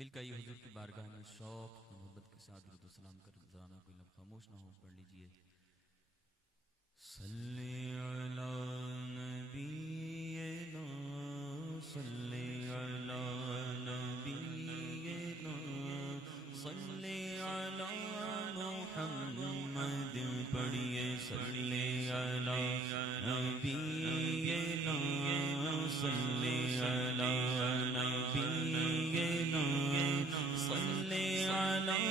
مل کا یہ حضور کی بارگاہ میں شوق محبت کے ساتھ درود و سلام کر زرانا کوئی لب خاموش نہ ہو پڑھ لیجئے. صلی علی نبینا صلی علی نبینا صلی علی محمد پڑھیے صلی علی نبینا صلی علی نبینا صلی علی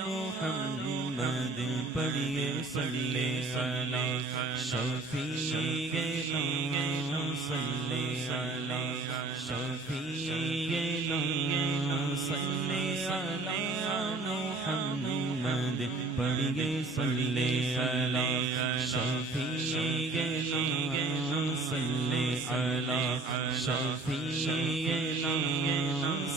محمد پڑھیے صلی علی شفیعنا صلی علی شفیعنا صلی علی محمد پڑھیے صلی علی شفیعنا صلی علی شفیعنا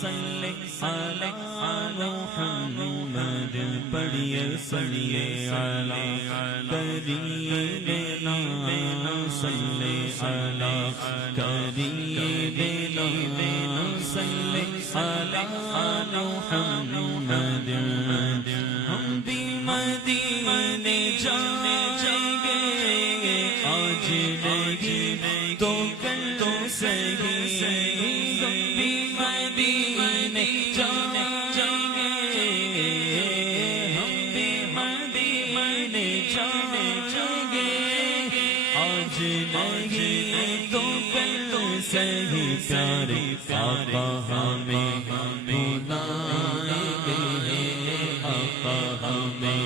صلی علی محمد پڑھیے صلی علی قریبنا صلی علی قریبنا صلی علی محمد. ہم بھی مدینے جائیں گے آج نہیں تو کل تو صحیح. ہم بھی مدینے جائیں گے ہم بھی مدینے جائیں گے آج نہیں تو کل تو صحیح. پیارے آقا ہمیں بلائیں گے آقا ہمیں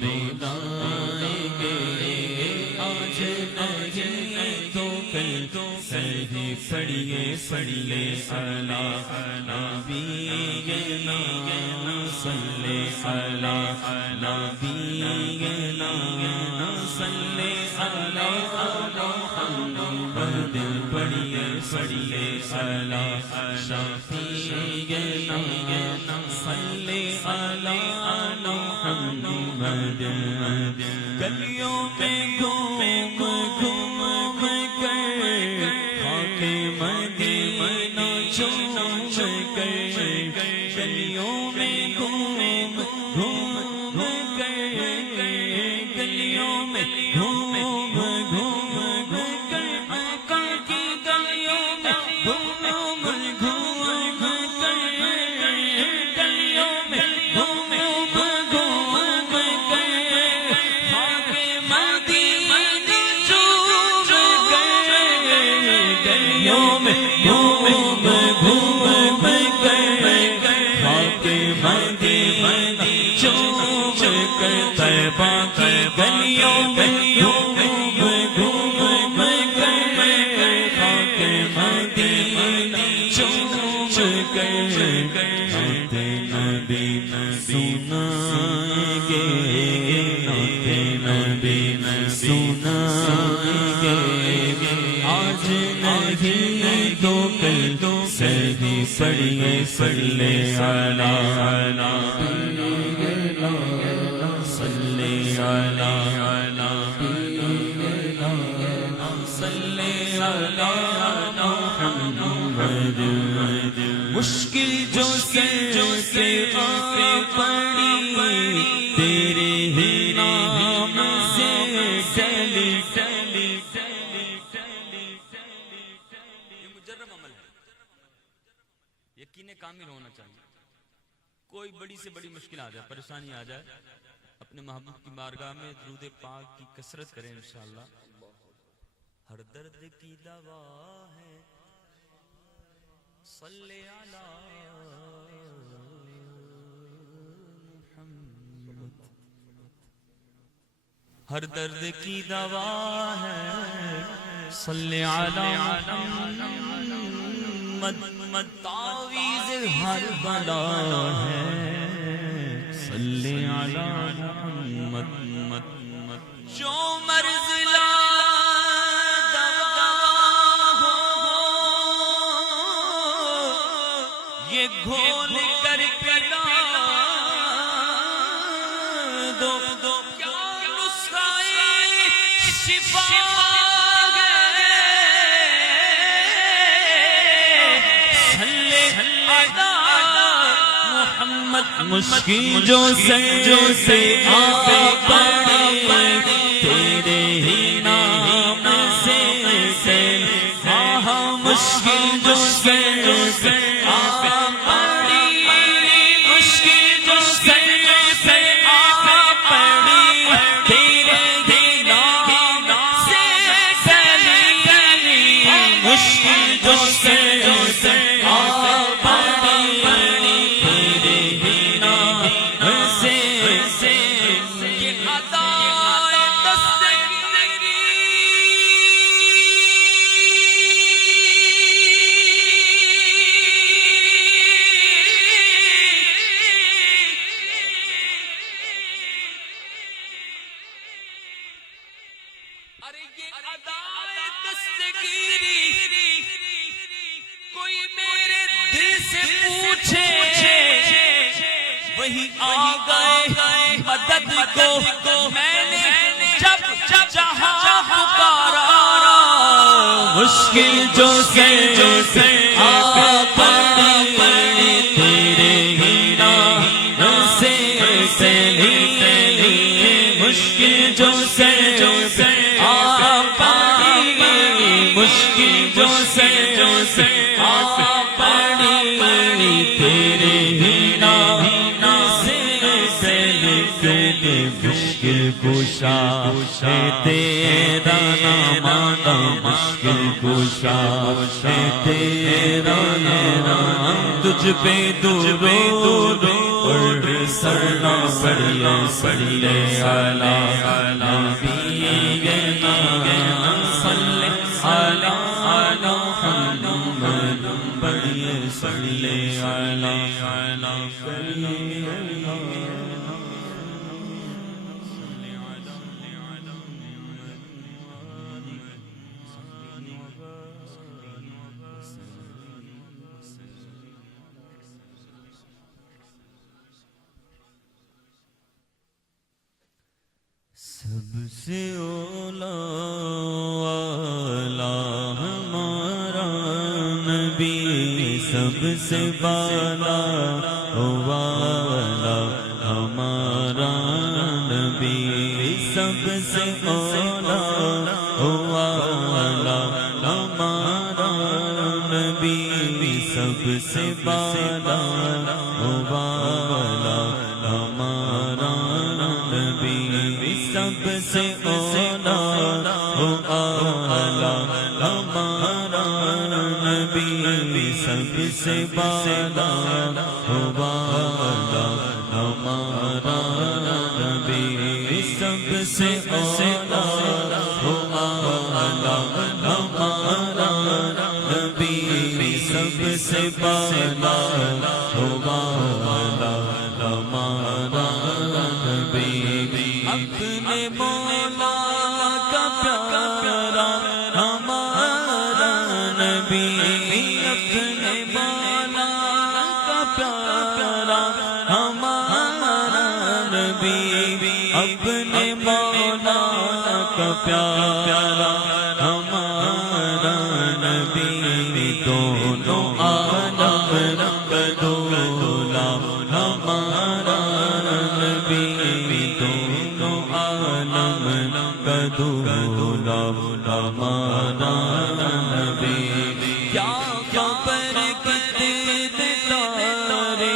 بلائیں گے آج نہیں تو کل تو صحیح. پڑھیے صلی علی نبینا صلی علی نبینا صلی علی محمد پڑھیے صلی علی شفیعنا صلی علی محمد. گلیوں میں گھوم گھوم کر خاک مدینہ چوم کر گلیوں میں گھوم گھوم کر گلیوں میں گھوم گھوم کر آقا کی گلیوں میں گھوم گھوم کر گلیوں میں گھوم گھوم کر خاک مدینہ چوم کر گلیوں میں گھوم گھوم کر خاک مدینہ چوم کر طیبہ کی گلیوں میں گھوم گھوم کر خاک مدینہ چوم کر نعت نبی سنائیں گے نعت نبی سنائیں گے آج نہیں تو کل تو صحیح. پڑھیے صلی علی صلی علی صلی علی محمد. مشکل جو سے پڑی تیرے ہی نام سے ٹلی ٹلی ٹلی ٹلی. یہ مجرب عمل ہے, یقین کامل ہونا چاہیے. کوئی بڑی سے بڑی مشکل آ جائے, پریشانی آ جائے, اپنے محبوب کی بارگاہ میں درود پاک کی کثرت کریں انشاءاللہ. ہر درد کی دوا ہے صلی علی محمد. ہر درد کی دوا ہے صلی علی محمد. تعویذ ہر بلا ہے صلی علی محمد. جو مرض لا دوا ہو یہ گھول کر پلا دو کیا نسخہ شفا ہے صلی علی مشکل جو سے آ پڑے تیرے ہی نام سے مشکل جو سے آ پڑی مشکل جو سے آ پڑی تیرے ہی نام سے مشکل جو سے آ پڑی تیرے ہی نام سے کوئی میرے دل سے پوچھے وہی آ گئے مدد کو میں نے جب چاہا پکارا مشکل جو سے آ پڑی تیرے ہی نام سے مشکل جو سے آ پڑی مشکل جو سے آ پڑی تیرے ہی نام سے مشکل کشا ہے تیرا نام مشکل کشا ہے تیرا نام تجھ پہ درود اور سرنا پڑھیے علی نبینا صلی علی محمد پڑھیے صلی علی سب سے اولا والا ہمارا نبی سب سے بالا والا ہمارا نبی سب سے اولا والا ہمارا نبی سب سے بالا والا ہمارا نبی سب سے اولا اعلی ہمارا نبی سب سے بالا والا ہمارا نبی سب سے اولا اعلی ہمارا نبی سب سے بالا والا ہمارا نبی اپنے مولا کا پیارا ہمارا نبی اپنے مولا کا پیارا ہمارا نبی اپنے مولا کا پیارا ہمارا نبی دونوں عالم کا دولا ہمارا نبی دونوں عالم کا دولا ہمارا نبی کیا برکت ستارے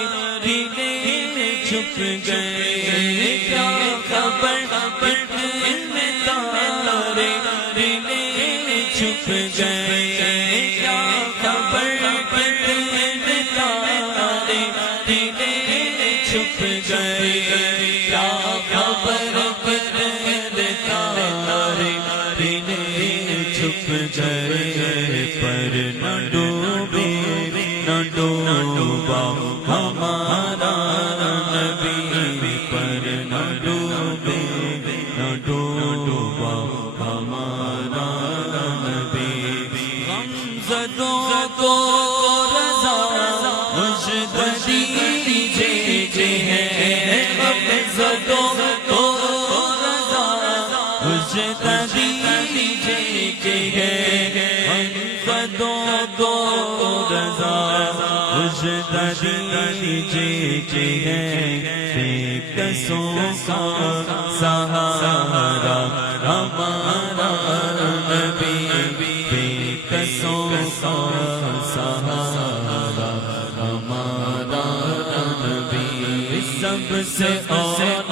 کھلے چھپ گئے کیا برکت ستارے کھلے چھپ گئے کیا برکت ستارے کھلے چھپ گئے کیا برکت ستارے کھلے چھپ گئے پر نہ ڈوبے نہ ڈوبا ہمارا نبی پر نہ ڈوبے نہ ڈوبا ہمارا نبی غمزدوں کو رضا مجددی دیجیے ہے غمزدوں کو رضا مجددی دیجیے ہے غمزدوں کو رضا مجددی دیجیے کہ ہے بے کسوں کا سہارا ہمارا نبی، بے کسوں کا سہارا ہمارا نبی، سب سے اور